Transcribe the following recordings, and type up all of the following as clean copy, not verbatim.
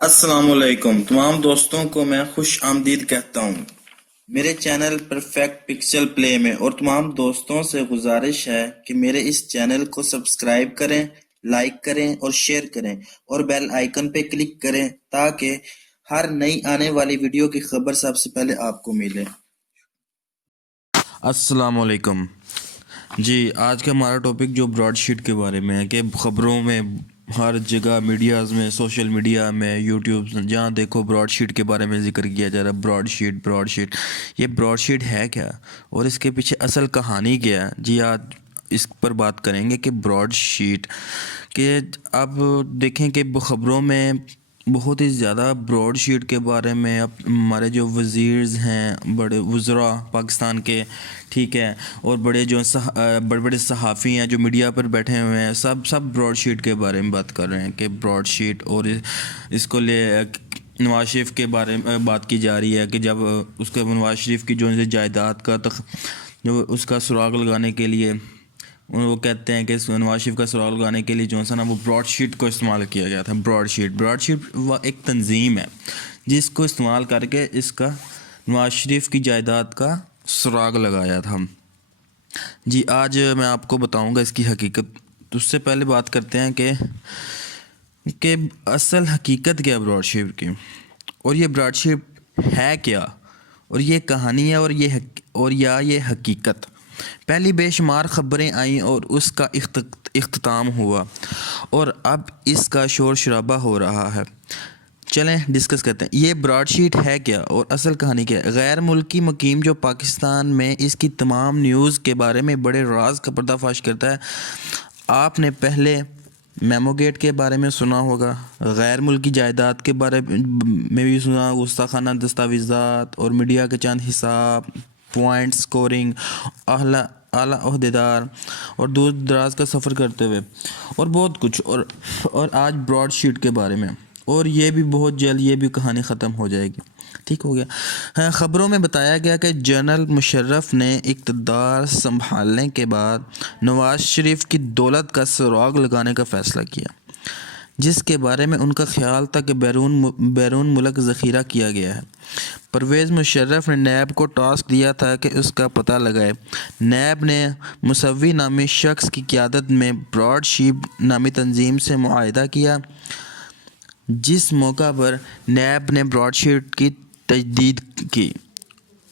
السلام علیکم تمام دوستوں کو میں خوش آمدید کہتا ہوں میرے چینل پرفیکٹ پکسل پلے میں، اور تمام دوستوں سے گزارش ہے کہ میرے اس چینل کو سبسکرائب کریں، لائک کریں اور شیئر کریں، اور بیل آئیکن پہ کلک کریں تاکہ ہر نئی آنے والی ویڈیو کی خبر سب سے پہلے آپ کو ملے۔ السلام علیکم جی، آج کا ہمارا ٹاپک جو براڈ شیٹ کے بارے میں ہے کہ خبروں میں ہر جگہ میڈیاز میں، سوشل میڈیا میں، یوٹیوب جہاں دیکھو براڈ شیٹ کے بارے میں ذکر کیا جا رہا ہے۔ براڈ شیٹ یہ براڈ شیٹ ہے کیا اور اس کے پیچھے اصل کہانی کیا ہے؟ جی آج اس پر بات کریں گے کہ براڈ شیٹ کہ اب دیکھیں کہ خبروں میں بہت ہی زیادہ براڈ شیٹ کے بارے میں اب ہمارے جو وزیرز ہیں، بڑے وزراء پاکستان کے، ٹھیک ہے، اور بڑے بڑے صحافی ہیں جو میڈیا پر بیٹھے ہوئے ہیں، سب براڈ شیٹ کے بارے میں بات کر رہے ہیں کہ براڈ شیٹ، اور اس کو لے نواز شریف کے بارے میں بات کی جا رہی ہے کہ جب اس کے نواز شریف کی جو جائیداد کا جو اس کا سراغ لگانے کے لیے وہ کہتے ہیں کہ نواز شریف کا سراغ لگانے کے لیے جو ہے نا وہ براڈ شیٹ کو استعمال کیا گیا تھا۔ براڈ شیٹ وہ ایک تنظیم ہے جس کو استعمال کر کے اس کا نواز شریف کی جائیداد کا سراغ لگایا تھا۔ جی آج میں آپ کو بتاؤں گا اس کی حقیقت۔ تو اس سے پہلے بات کرتے ہیں کہ اصل حقیقت کیا براڈ شیٹ کی، اور یہ براڈ شیٹ ہے کیا، اور یہ کہانی ہے، اور یہ حقیقت۔ پہلی بے شمار خبریں آئیں اور اس کا اختتام ہوا، اور اب اس کا شور شرابہ ہو رہا ہے۔ چلیں ڈسکس کرتے ہیں یہ براڈ شیٹ ہے کیا اور اصل کہانی کیا ہے۔ غیر ملکی مقیم جو پاکستان میں اس کی تمام نیوز کے بارے میں بڑے راز کا پردہ فاش کرتا ہے۔ آپ نے پہلے میمو گیٹ کے بارے میں سنا ہوگا، غیر ملکی جائیداد کے بارے میں بھی سنا، گستاخانہ دستاویزات اور میڈیا کے چند حساب، پوائنٹ سکورنگ، اعلیٰ عہدیدار اور دور دراز کا سفر کرتے ہوئے، اور بہت کچھ، اور آج براڈ شیٹ کے بارے میں، اور یہ بھی بہت جلد یہ بھی کہانی ختم ہو جائے گی۔ ٹھیک ہو گیا۔ خبروں میں بتایا گیا کہ جنرل مشرف نے اقتدار سنبھالنے کے بعد نواز شریف کی دولت کا سراغ لگانے کا فیصلہ کیا، جس کے بارے میں ان کا خیال تھا کہ بیرون ملک ذخیرہ کیا گیا ہے۔ پرویز مشرف نے نیب کو ٹاسک دیا تھا کہ اس کا پتہ لگائے۔ نیب نے موسوی نامی شخص کی قیادت میں براڈ شیٹ نامی تنظیم سے معاہدہ کیا، جس موقع پر نیب نے براڈ شیٹ کی تجدید کی،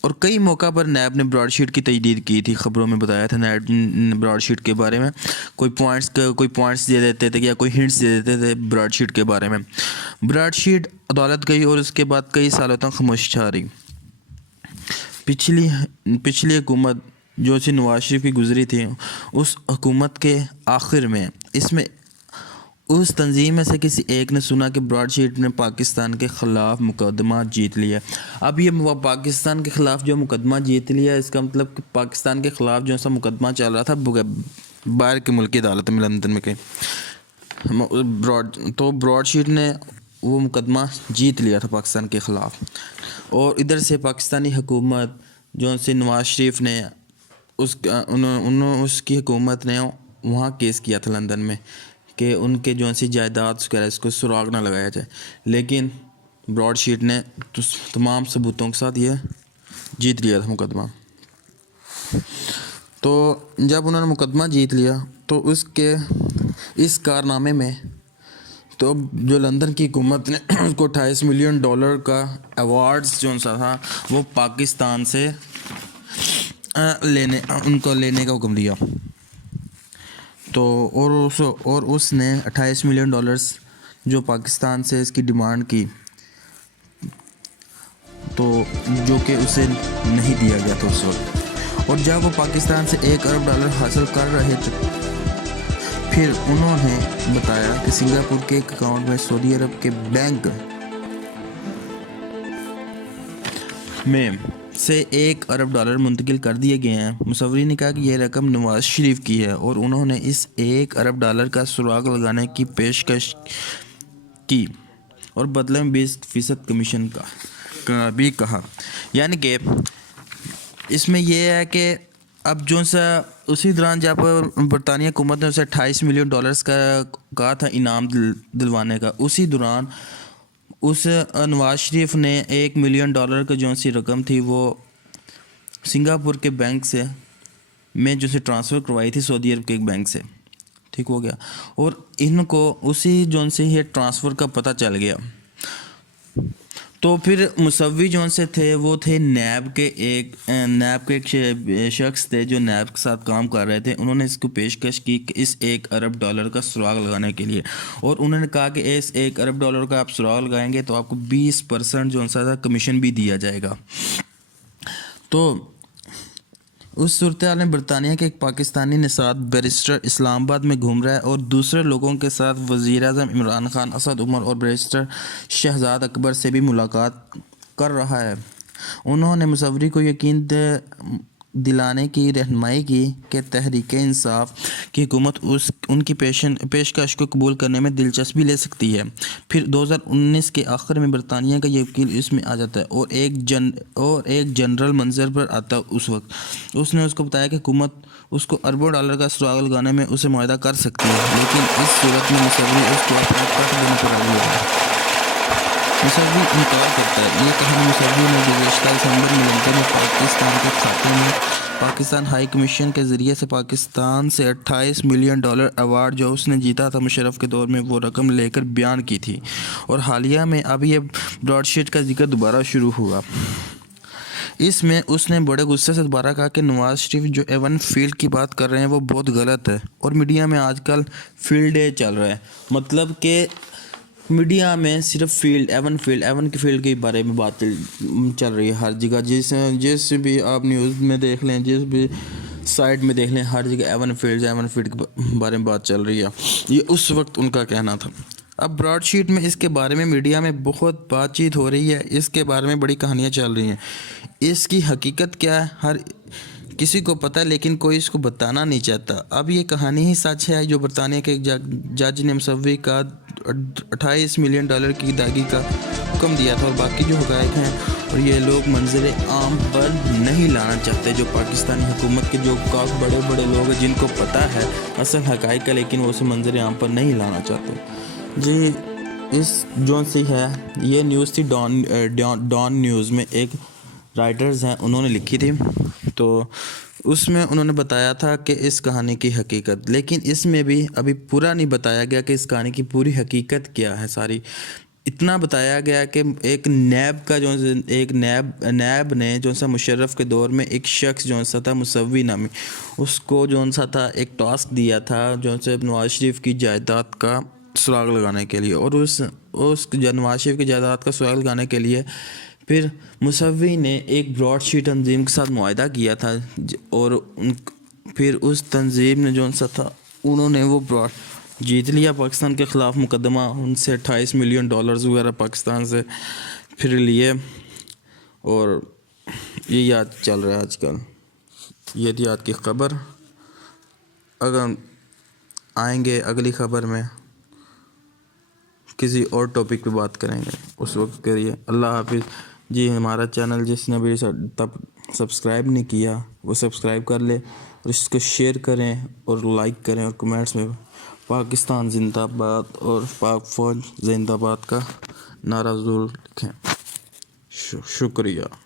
اور کئی موقع پر نیب نے براڈ شیٹ کی تجدید کی تھی۔ خبروں میں بتایا تھا نیب نے براڈ شیٹ کے بارے میں کوئی پوائنٹس دے دیتے تھے یا کوئی ہنٹس دے دیتے تھے براڈ شیٹ کے بارے میں۔ براڈ شیٹ عدالت گئی اور اس کے بعد کئی سالوں تک خاموش چھا رہی۔ پچھلی حکومت جو سی نواز شریف کی گزری تھی، اس حکومت کے آخر میں اس تنظیم میں سے کسی ایک نے سنا کہ براڈ شیٹ نے پاکستان کے خلاف مقدمہ جیت لیا۔ اب یہ پاکستان کے خلاف جو مقدمہ جیت لیا، اس کا مطلب کہ پاکستان کے خلاف جو سا مقدمہ چل رہا تھا باہر کی ملکی عدالت میں، لندن میں کہیں، تو براڈ شیٹ نے وہ مقدمہ جیت لیا تھا پاکستان کے خلاف، اور ادھر سے پاکستانی حکومت جو سے نواز شریف نے اس کی حکومت نے وہاں کیس کیا تھا لندن میں کہ ان کے جو سی جائیداد وغیرہ اس کو سراغ نہ لگایا جائے، لیکن براڈ شیٹ نے تمام ثبوتوں کے ساتھ یہ جیت لیا تھا مقدمہ۔ تو جب انہوں نے مقدمہ جیت لیا تو اس کارنامے میں تو جو لندن کی حکومت نے اس کو $28 ملین کا ایوارڈز جو سا تھا وہ پاکستان سے ان کو لینے کا حکم دیا۔ تو اور اس نے $28 ملین جو پاکستان سے اس کی ڈیمانڈ کی، تو جو کہ اسے نہیں دیا گیا تھا اس وقت، اور جب وہ پاکستان سے $1 ارب حاصل کر رہے تھے، پھر انہوں نے بتایا کہ سنگاپور کے ایک اکاؤنٹ میں سعودی عرب کے بینک میں سے $1 ارب منتقل کر دیے گئے ہیں۔ مصورین نے کہا کہ یہ رقم نواز شریف کی ہے، اور انہوں نے اس $1 ارب کا سراغ لگانے کی پیشکش کی اور بدلے میں 20% کمیشن کا بھی کہا۔ یعنی کہ اس میں یہ ہے کہ اب جو سا اسی دوران جب برطانیہ حکومت نے اسے $28 ملین کا کہا تھا انعام دلوانے کا، اسی دوران اس نواز شریف نے $1 ملین کا جو سی رقم تھی وہ سنگاپور کے بینک سے میں جو سے ٹرانسفر کروائی تھی سعودی عرب کے ایک بینک سے، ٹھیک ہو گیا، اور ان کو اسی جون سے یہ ٹرانسفر کا پتہ چل گیا۔ تو پھر مصوی جون سے تھے وہ تھے نیب کے ایک شخص تھے جو نیب کے ساتھ کام کر رہے تھے۔ انہوں نے اس کو پیشکش کی کہ اس $1 ارب کا سراغ لگانے کے لیے، اور انہوں نے کہا کہ اس $1 ارب کا آپ سراغ لگائیں گے تو آپ کو 20% جو سا کمیشن بھی دیا جائے گا۔ تو اس صورتحال میں برطانیہ کے ایک پاکستانی نژاد بیرسٹر اسلام آباد میں گھوم رہا ہے اور دوسرے لوگوں کے ساتھ وزیر اعظم عمران خان، اسد عمر اور بیرسٹر شہزاد اکبر سے بھی ملاقات کر رہا ہے۔ انہوں نے مصوری کو یقین دلانے کی رہنمائی کی کہ تحریک انصاف کی حکومت ان کی پیشکش کو قبول کرنے میں دلچسپی لے سکتی ہے۔ پھر 2019 کے آخر میں برطانیہ کا یہ وکیل اس میں آ جاتا ہے اور ایک جنرل منظر پر آتا ہے۔ اس وقت اس نے اس کو بتایا کہ حکومت اس کو اربوں ڈالر کا سراغ لگانے میں اسے معاہدہ کر سکتی ہے، لیکن اس صورت میں مصوری اس کو اپنا کٹ دینے پر راضی ہوگا۔ مصوی انکار کرتا ہے۔ یہ کہانی مصوی نے گزشتہ دسمبر میں لندن میں پاکستان کے کھاتے میں پاکستان ہائی کمیشن کے ذریعے سے پاکستان سے $28 ملین ایوارڈ جو اس نے جیتا تھا مشرف کے دور میں، وہ رقم لے کر بیان کی تھی، اور حالیہ میں اب یہ براڈ شیٹ کا ذکر دوبارہ شروع ہوا۔ اس میں اس نے بڑے غصے سے دوبارہ کہا کہ نواز شریف جو ایون فیلڈ کی بات کر رہے ہیں وہ بہت غلط ہے، اور میڈیا میں آج کل فیلڈ ڈے چل رہا ہے، مطلب کہ میڈیا میں صرف ایون کی فیلڈ کے بارے میں بات چل رہی ہے ہر جگہ، جس بھی آپ نیوز میں دیکھ لیں، جس بھی سائٹ میں دیکھ لیں، ہر جگہ ایون فیلڈ کے بارے میں بات چل رہی ہے۔ یہ اس وقت ان کا کہنا تھا۔ اب براڈ شیٹ میں اس کے بارے میں میڈیا میں بہت بات چیت ہو رہی ہے، اس کے بارے میں بڑی کہانیاں چل رہی ہیں۔ اس کی حقیقت کیا ہے ہر کسی کو پتہ ہے، لیکن کوئی اس کو بتانا نہیں چاہتا۔ اب یہ کہانی ہی سچ ہے جو برطانیہ کے ایک جج نے مصوی کا $28 ملین کی ادائیگی کا حکم دیا تھا، اور باقی جو حقائق ہیں اور یہ لوگ منظر عام پر نہیں لانا چاہتے، جو پاکستانی حکومت کے جو کافی بڑے لوگ ہیں جن کو پتہ ہے اصل حقائق کا، لیکن وہ اسے منظر عام پر نہیں لانا چاہتے۔ جی اس جون سی ہے یہ نیوز تھی ڈان نیوز میں، ایک رائٹرز ہیں انہوں نے لکھی تھی، تو اس میں انہوں نے بتایا تھا کہ اس کہانی کی حقیقت، لیکن اس میں بھی ابھی پورا نہیں بتایا گیا کہ اس کہانی کی پوری حقیقت کیا ہے۔ ساری اتنا بتایا گیا کہ ایک نیب نے جو سا مشرف کے دور میں ایک شخص جو سا تھا مصوی نامی، اس کو جو سا تھا ایک ٹاسک دیا تھا جو سا نواز شریف کی جائیداد کا سراغ لگانے کے لیے، اور اس نواز شریف کی جائیداد کا سراغ لگانے کے لیے پھر مصوی نے ایک براڈ شیٹ تنظیم کے ساتھ معاہدہ کیا تھا، اور پھر اس تنظیم نے جو سا تھا انہوں نے وہ جیت لیا پاکستان کے خلاف مقدمہ، ان سے $28 ملین وغیرہ پاکستان سے پھر لیے، اور یہ یاد چل رہا ہے آج کل۔ یہ تھی آج کی خبر، اگر آئیں گے اگلی خبر میں کسی اور ٹاپک پہ بات کریں گے، اس وقت کریے۔ اللہ حافظ۔ جی ہمارا چینل جس نے بھی تب سبسکرائب نہیں کیا وہ سبسکرائب کر لے، اور اس کو شیئر کریں اور لائک کریں، اور کمنٹس میں پاکستان زندہ باد اور پاک فوج زندہ باد کا نعرہ ضرور لکھیں۔ شکریہ۔